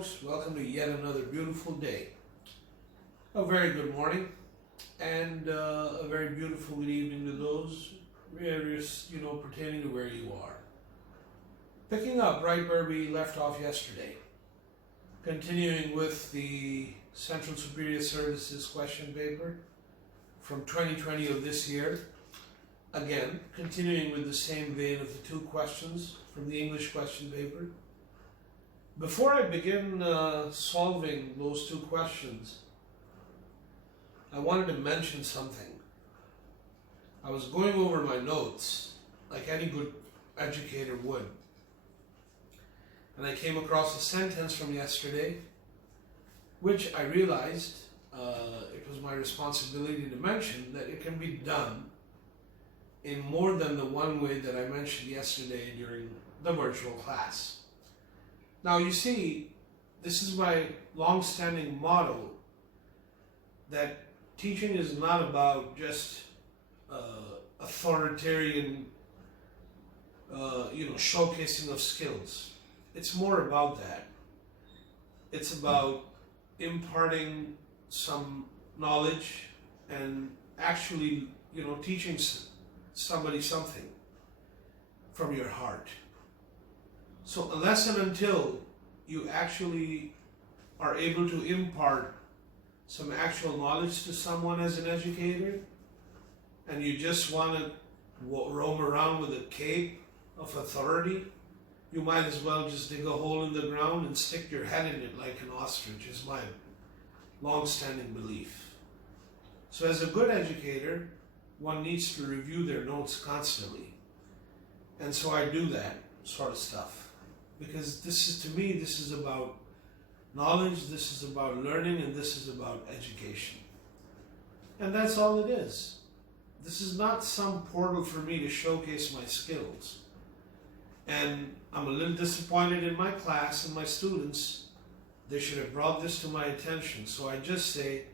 folks, welcome to yet another beautiful day. A very good morning and a very beautiful good evening to those various, pertaining to where you are. Picking up right where we left off yesterday, continuing with the Central Superior Services question paper from 2020 of this year. Again, continuing with the same vein of the two questions from the English question paper. Before I begin solving those two questions, I wanted to mention something. I was going over my notes, like any good educator would, and I came across a sentence from yesterday, which I realized it was my responsibility to mention that it can be done in more than the one way that I mentioned yesterday during the virtual class. Now you see, this is my long-standing motto that teaching is not about just authoritarian, showcasing of skills. It's more about that. It's about imparting some knowledge and actually, teaching somebody something from your heart. So unless and until you actually are able to impart some actual knowledge to someone as an educator, and you just want to roam around with a cape of authority, you might as well just dig a hole in the ground and stick your head in it like an ostrich, is my long-standing belief. So as a good educator, one needs to review their notes constantly. And so I do that sort of stuff. Because this is about knowledge, this is about learning, and this is about education. And that's all it is. This is not some portal for me to showcase my skills. And I'm a little disappointed in my class and my students. They should have brought this to my attention. So I just say,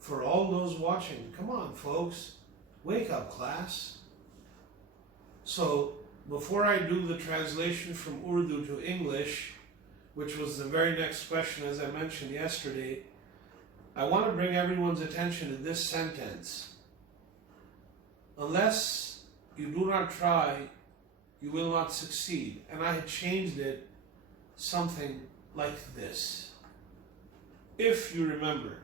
for all those watching, come on folks, wake up class. So before I do the translation from Urdu to English, which was the very next question as I mentioned yesterday, I want to bring everyone's attention to this sentence. Unless you do not try, you will not succeed. And I had changed it something like this. If you remember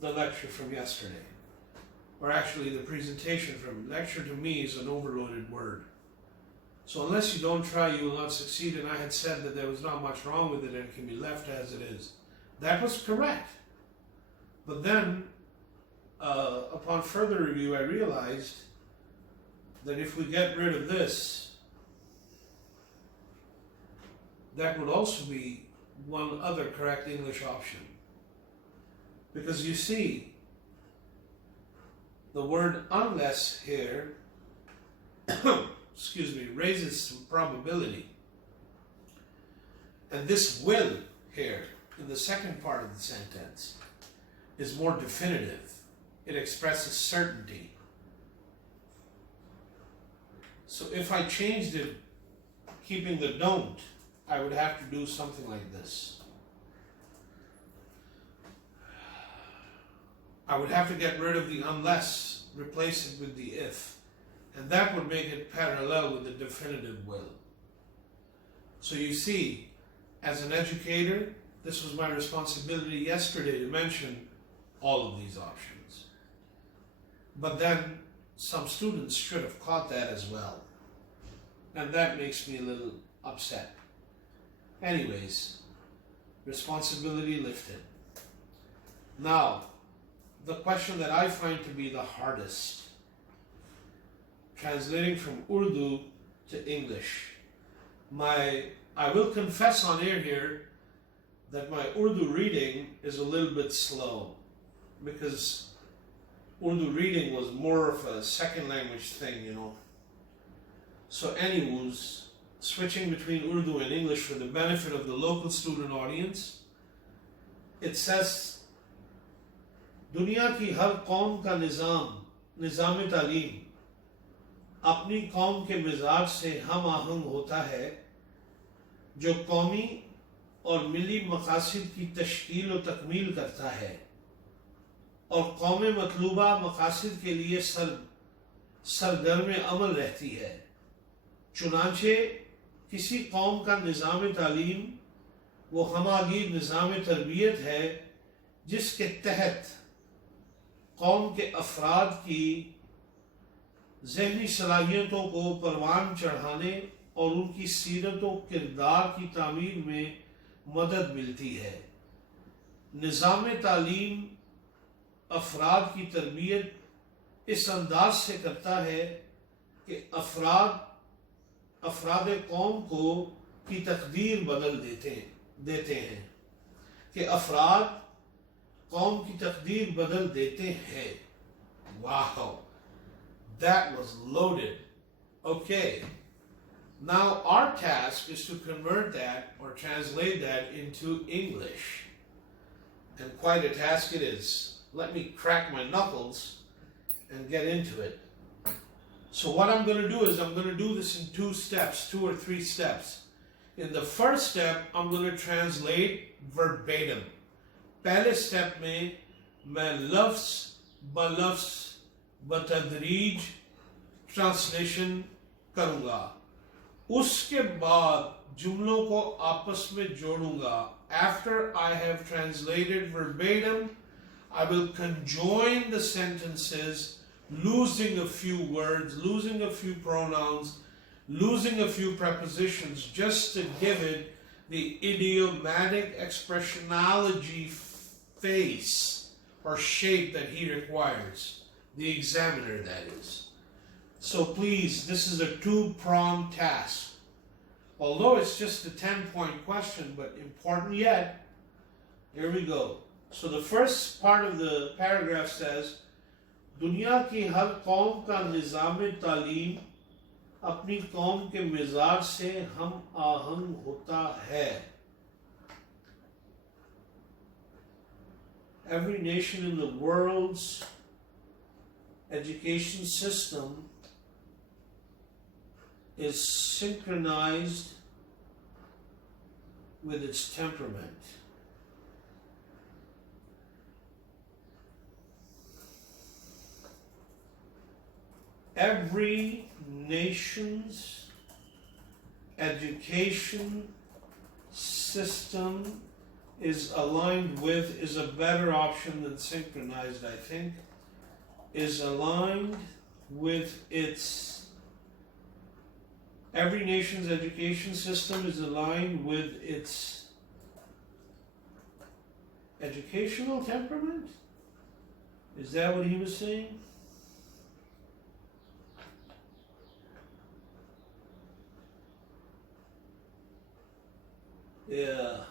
the lecture from yesterday, or actually the presentation from lecture to me is an overloaded word. So unless you don't try, you will not succeed. And I had said that there was not much wrong with it and it can be left as it is. That was correct. But then, upon further review, I realized that if we get rid of this, that would also be one other correct English option. Because you see, the word unless here raises some probability. And this will here, in the second part of the sentence, is more definitive. It expresses certainty. So if I changed it, keeping the don't, I would have to do something like this. I would have to get rid of the unless, replace it with the if. And that would make it parallel with the definitive will. So you see, as an educator, this was my responsibility yesterday to mention all of these options. But then some students should have caught that as well. And that makes me a little upset. Anyways, responsibility lifted. Now, the question that I find to be the hardest, translating from Urdu to English. I will confess on air here that my Urdu reading is a little bit slow because Urdu reading was more of a second language thing, So anyways, switching between Urdu and English for the benefit of the local student audience, it says, दुनिया की हर कौम का निज़ाम तालीम अपनी कौम के मिजाज से हम आहंग होता है जो कौमी और मिली मकासद की तश्कील व तकमील करता है और कौम मतलूबा मकासद के लिए सरगर्म अमल रहती है। चुनांचे किसी कौम का निज़ाम तालीम वो हमागीर निज़ाम तरबियत है जिसके तहत कौम के अफराद की ज़हनी सलाहियतों को परवान चढ़ाने और उनकी सीरत व किरदार की तामीर में मदद मिलती है। निज़ाम तालीम अफराद की तरबियत इस अंदाज से करता है कि अफराद कौम को की तकदीर बदल देते हैं कि अफराद कौम की तकदीर बदल देते हैं। Wow, that was loaded. Okay, now our task is to convert that or translate that into English, and quite a task it is. Let me crack my knuckles and get into it. So what I'm going to do is I'm going to do this in 2 or 3 steps. In the first step, I'm going to translate verbatim. पहले step में मैं लफ्ज़ ब लफ्ज़ बतदरीज translation करूँगा। उसके बाद जुमलों को आपस में जोड़ूँगा। After I have translated verbatim, I will conjoin the sentences, losing a few words, losing a few pronouns, losing a few prepositions, just to give it the idiomatic expressionology face or shape that he requires, the examiner that is. So please, this is a 2-pronged task. Although it's just a 10-point question, but important yet. Here we go. So the first part of the paragraph says, दुनिया की हर कौम का निज़ाम तालीम अपनी कौम के मिजाज से हम आहंग होता है. Every nation in the world's education system is synchronized with its temperament. Every nation's education system is aligned with, is a better option than synchronized, I think, is aligned with its, every nation's education system is aligned with its educational temperament? Is that what he was saying? Yeah.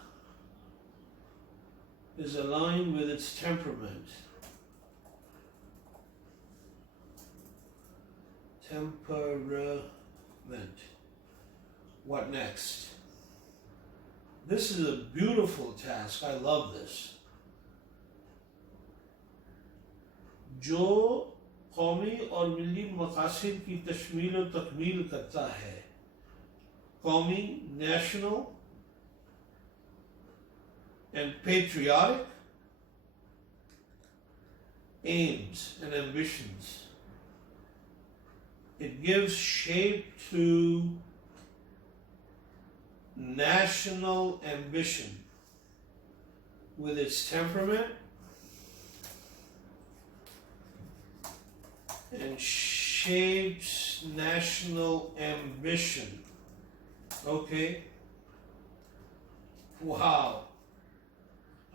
Is aligned with its temperament. Temperament. What next? This is a beautiful task. I love this. जो कौमी और मिली मकासद की तशमील और तकमील करता है. कौमी, national and patriotic aims and ambitions. It gives shape to national ambition with its temperament and shapes national ambition. Okay? Wow.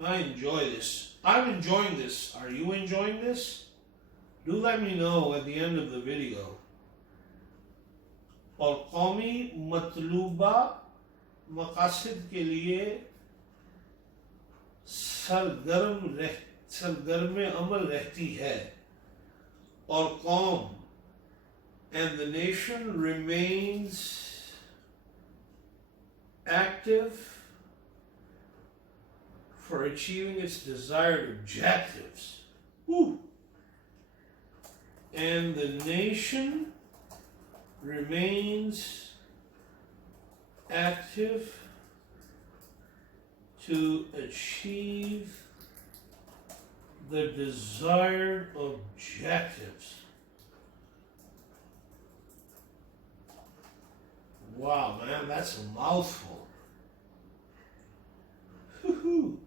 I enjoy this. I'm enjoying this. Are you enjoying this? Do let me know at the end of the video. और कौमी मतलूबा मकासद के लिए सरगर्म अमल रहती है और कौम and the nation remains active for achieving its desired objectives. Woo. And the nation remains active to achieve the desired objectives. Wow, man, that's a mouthful. Hoo-hoo.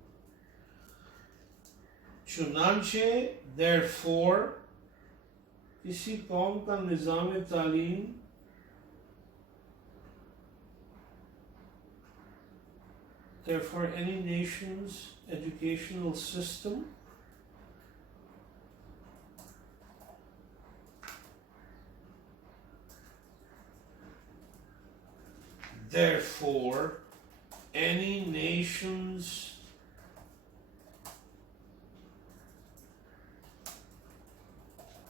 चुनांचे therefore किसी कौम का निज़ाम तालीम therefore any nation's educational system therefore any nation's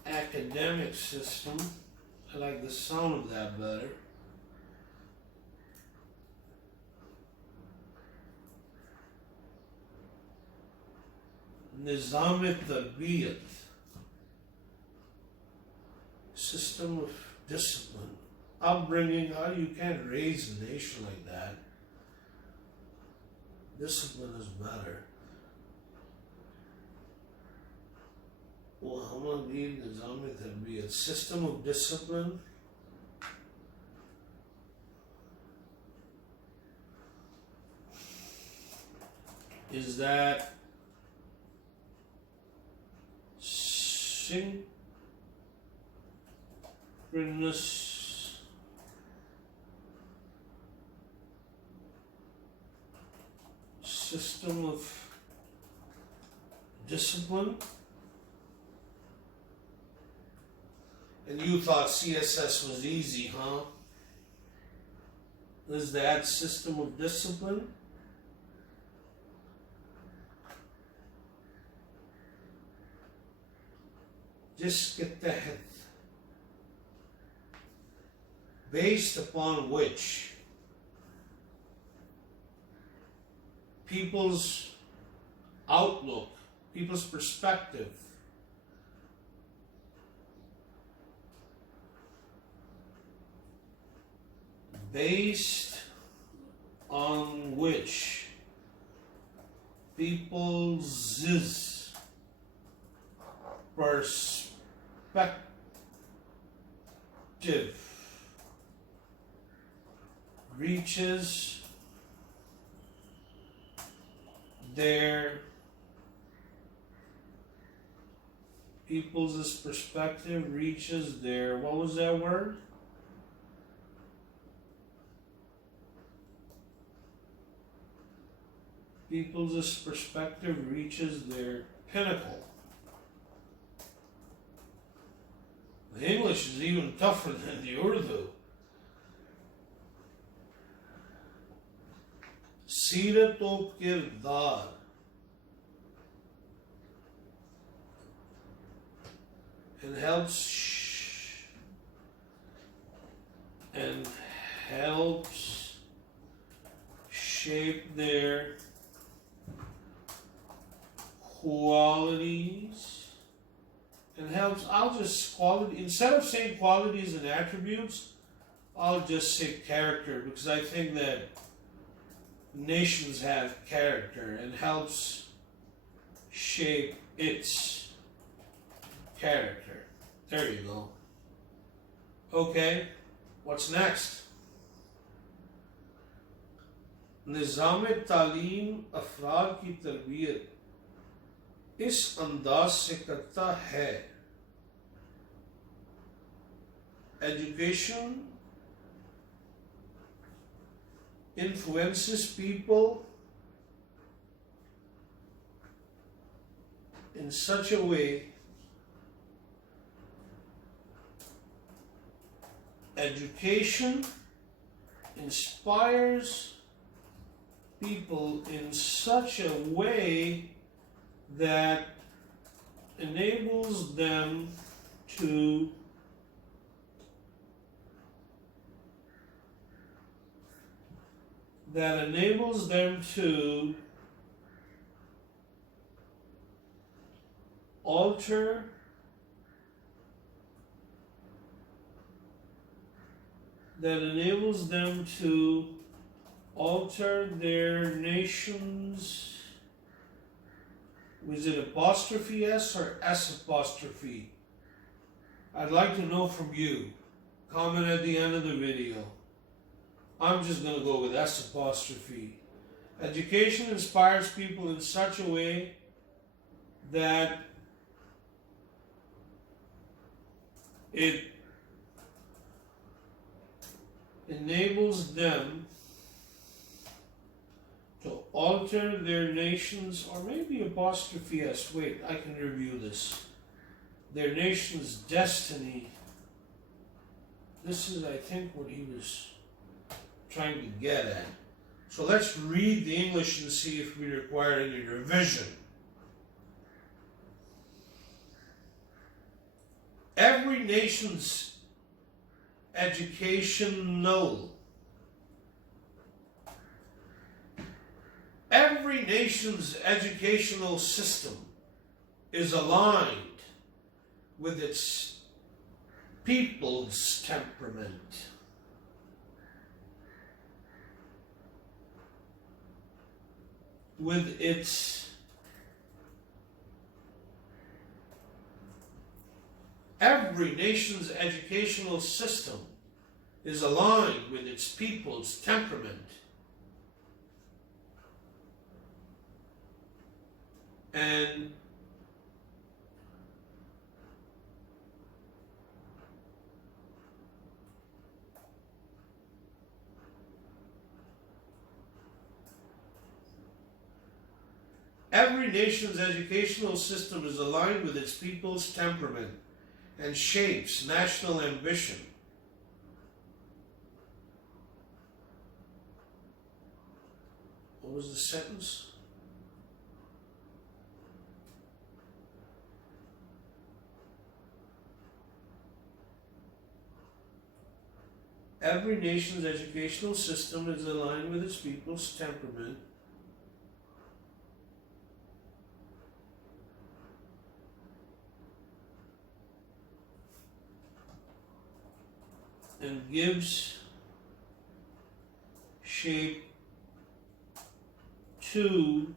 academic system, I like the sound of that better, Nizam-e-Tarbiyat, system of discipline, upbringing. How you can't raise a nation like that. Discipline is better. Nizam-e-Tarbiyat, system of discipline. Is that synchronous system of discipline? And you thought CSS was easy, huh? Is that system of discipline? जिसके तहत, based upon which people's outlook, people's perspective based on which people's perspective reaches their people's perspective reaches their, what was that word? People's perspective reaches their pinnacle. The English is even tougher than the Urdu. Seerat o kirdar. And helps shape their qualities. And helps, I'll just quality, instead of saying qualities and attributes, I'll just say character, because I think that nations have character and helps shape its character. There you go. Okay, what's next? निज़ाम-ए-तालीम अफराद की तरबियत इस अंदाज से करता है. Education influences people in such a way, education inspires people in such a way that enables them to alter alter their nations. Was it apostrophe S or S apostrophe? I'd like to know from you. Comment at the end of the video. I'm just going to go with S apostrophe. Education inspires people in such a way that it enables them to alter their nations, or maybe apostrophe S. Wait, I can review this. Their nation's destiny. This is, I think, what he was trying to get at. So let's read the English and see if we require any revision. Every nation's educational. Every nation's educational system is aligned with its people's temperament. With its every nation's educational system is aligned with its people's temperament. And every nation's educational system is aligned with its people's temperament and shapes national ambition. What was the sentence? Every nation's educational system is aligned with its people's temperament and gives shape to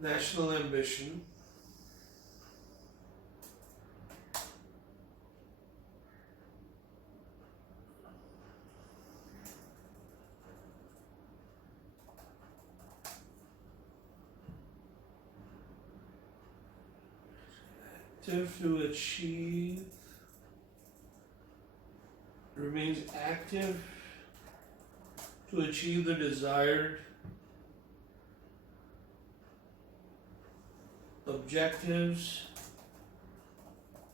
national ambition to achieve, remains active to achieve the desired objectives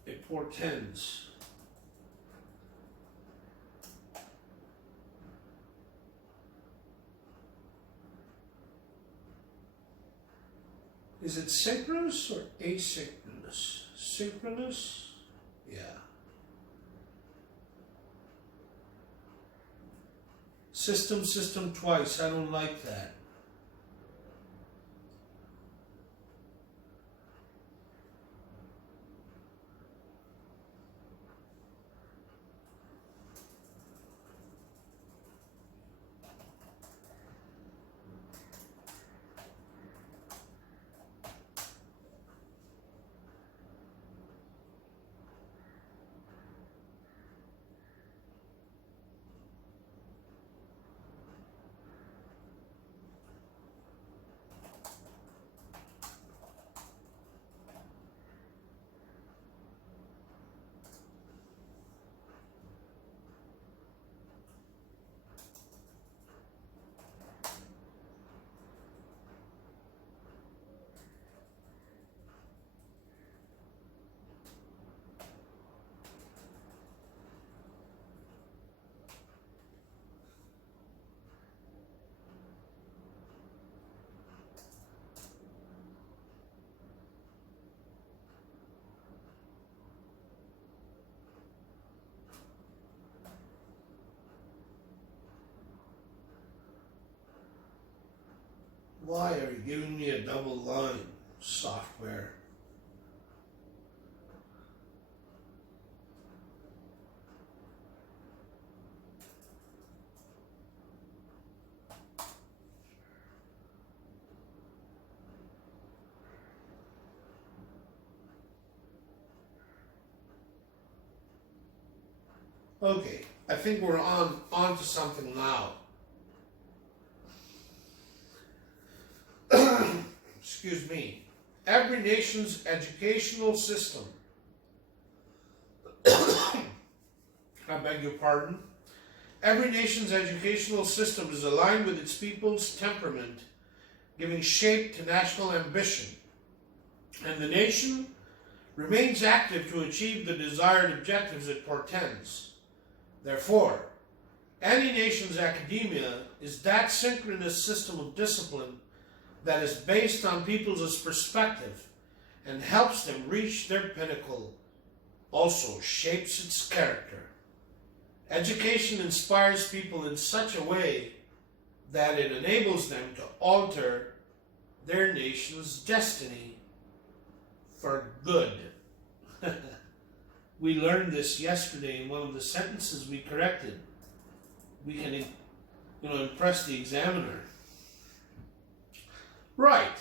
it portends. Is it synchronous or asynchronous? Synchronous? Yeah. System twice. I don't like that. Why are you giving me a double line, software? Okay, I think we're on to something now. Excuse me. Every nation's educational system, I beg your pardon, every nation's educational system is aligned with its people's temperament, giving shape to national ambition, and the nation remains active to achieve the desired objectives it portends. Therefore, any nation's academia is that synchronous system of discipline that is based on people's perspective and helps them reach their pinnacle, also shapes its character. Education inspires people in such a way that it enables them to alter their nation's destiny for good. We learned this yesterday in one of the sentences we corrected. We can, impress the examiner. Right.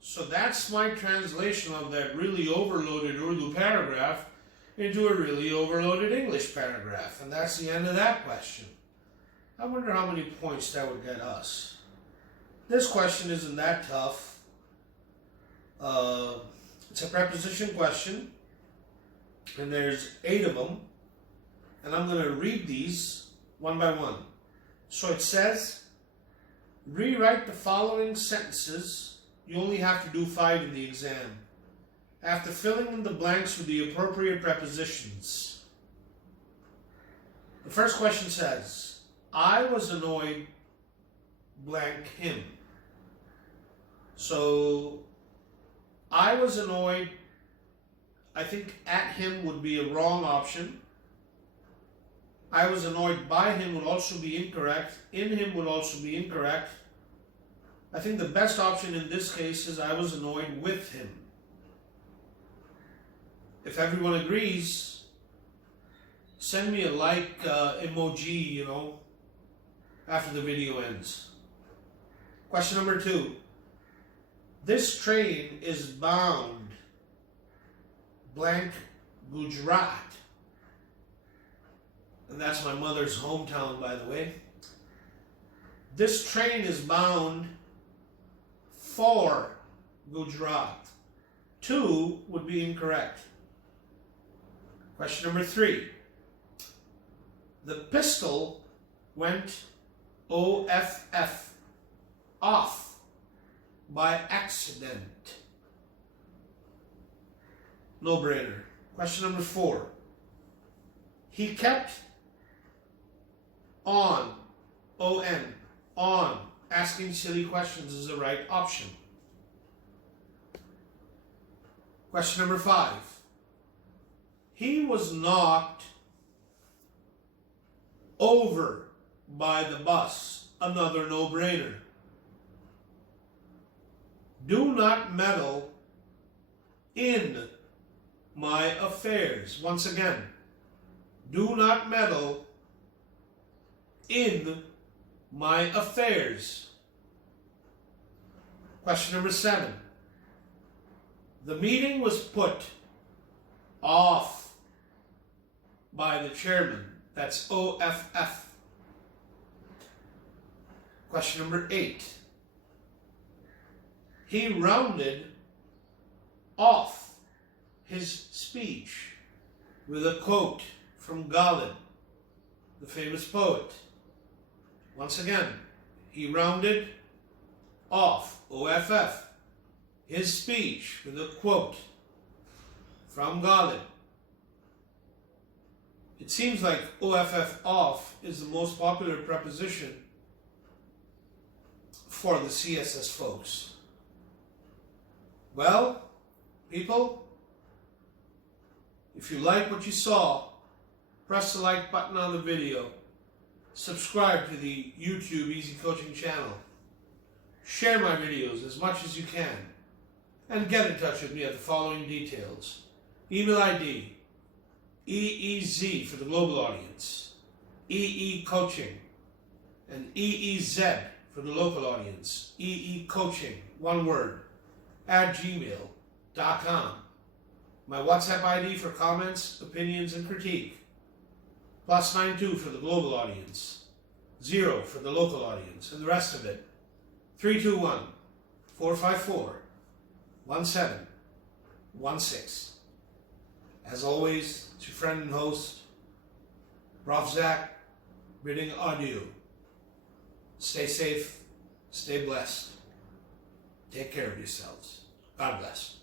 So that's my translation of that really overloaded Urdu paragraph into a really overloaded English paragraph. And that's the end of that question. I wonder how many points that would get us. This question isn't that tough. It's a preposition question. And there's 8 of them. And I'm going to read these one by one. So it says, rewrite the following sentences. You only have to do 5 in the exam. After filling in the blanks with the appropriate prepositions. The first question says, I was annoyed blank him. So, I was annoyed, I think at him would be a wrong option. I was annoyed by him would also be incorrect. In him would also be incorrect. I think the best option in this case is I was annoyed with him. If everyone agrees, send me a like emoji, after the video ends. Question number 2. This train is bound blank Gujarat. And that's my mother's hometown, by the way. This train is bound for Gujarat. 2 would be incorrect. Question number 3. The pistol went OFF, off, by accident. No brainer. Question number 4. He kept on, O-N, on, asking silly questions is the right option. Question number 5. He was knocked over by the bus. Another no-brainer. Do not meddle in my affairs. Once again, do not meddle in my affairs. Question number 7. The meeting was put off by the chairman. That's OFF. Question number 8. He rounded off his speech with a quote from Ghalib, the famous poet. Once again, he rounded off, OFF, his speech with a quote from Ghalib. It seems like OFF off is the most popular preposition for the CSS folks. Well, people, if you like what you saw, press the like button on the video, subscribe to the YouTube Easy Coaching channel, share my videos as much as you can, and get in touch with me at the following details. Email ID, EEZ for the global audience, EE Coaching, and EEZ for the local audience, EE Coaching, one word, @gmail.com. My WhatsApp ID for comments, opinions, and critique, +92 for the global audience, 0 for the local audience, and the rest of it, 321-454-1716. As always, it's your friend and host, Prof.ZAK, bidding adieu. Stay safe, stay blessed, take care of yourselves. God bless.